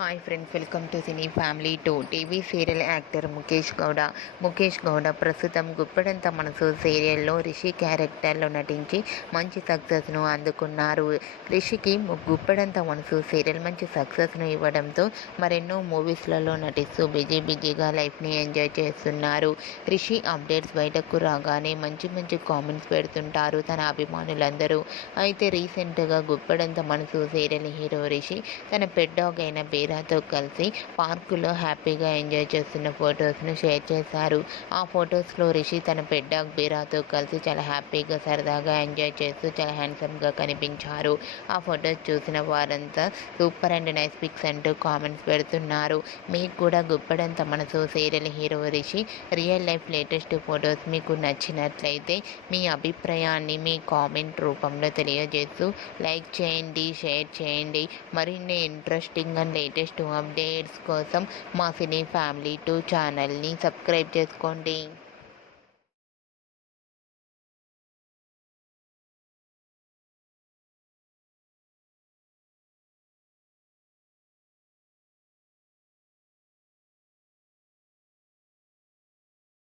Hi friends, welcome to cine family two. TV serial actor Mukesh Gowda ప్రస్తుతం గుప్పెడంత మనసు సీరియల్లో రిషి క్యారెక్టర్లో నటించి మంచి సక్సెస్ను అందుకున్నారు. రిషికి గుప్పెడంత మనసు సీరియల్ మంచి సక్సెస్ను ఇవ్వడంతో మరెన్నో మూవీస్లలో నటిస్తూ బిజీగా లైఫ్ని ఎంజాయ్ చేస్తున్నారు. రిషి అప్డేట్స్ బయటకు రాగానే మంచి కామెంట్స్ పెడుతుంటారు తన అభిమానులందరూ. అయితే రీసెంట్గా గుప్పెడంత మనసు సీరియల్ హీరో రిషి తన పెట్ డాగ్ అయిన బీరాతో కలిసి పార్కులో హ్యాపీగా ఎంజాయ్ చేస్తున్న ఫొటోస్ను షేర్ చేశారు. ఆ ఫొటోస్లో రిషి తన పెట్ డాగ్ బీరాతో కలిసి చాలా హ్యాపీగా సరదాగా ఎంజాయ్ చేస్తూ చాలా హ్యాండ్సమ్గా కనిపించారు. ఆ ఫొటోస్ చూసిన వారంతా సూపర్ అండ్ నైస్ పిక్స్ అంటూ కామెంట్స్ పెడుతున్నారు. మీకు కూడా గుప్పెడంత మనసు serial hero Rishi real life latest photos మీకు నచ్చినట్లయితే మీ అభిప్రాయాన్ని మీ కామెంట్ రూపంలో తెలియజేస్తూ లైక్ చేయండి, షేర్ చేయండి. మరిన్ని ఇంట్రెస్టింగ్ అండ్ లేటెస్ట్ అప్డేట్స్ కోసం మా సినీ ఫ్యామిలీ 2 ఛానల్ని సబ్స్క్రైబ్ చేసుకోండి.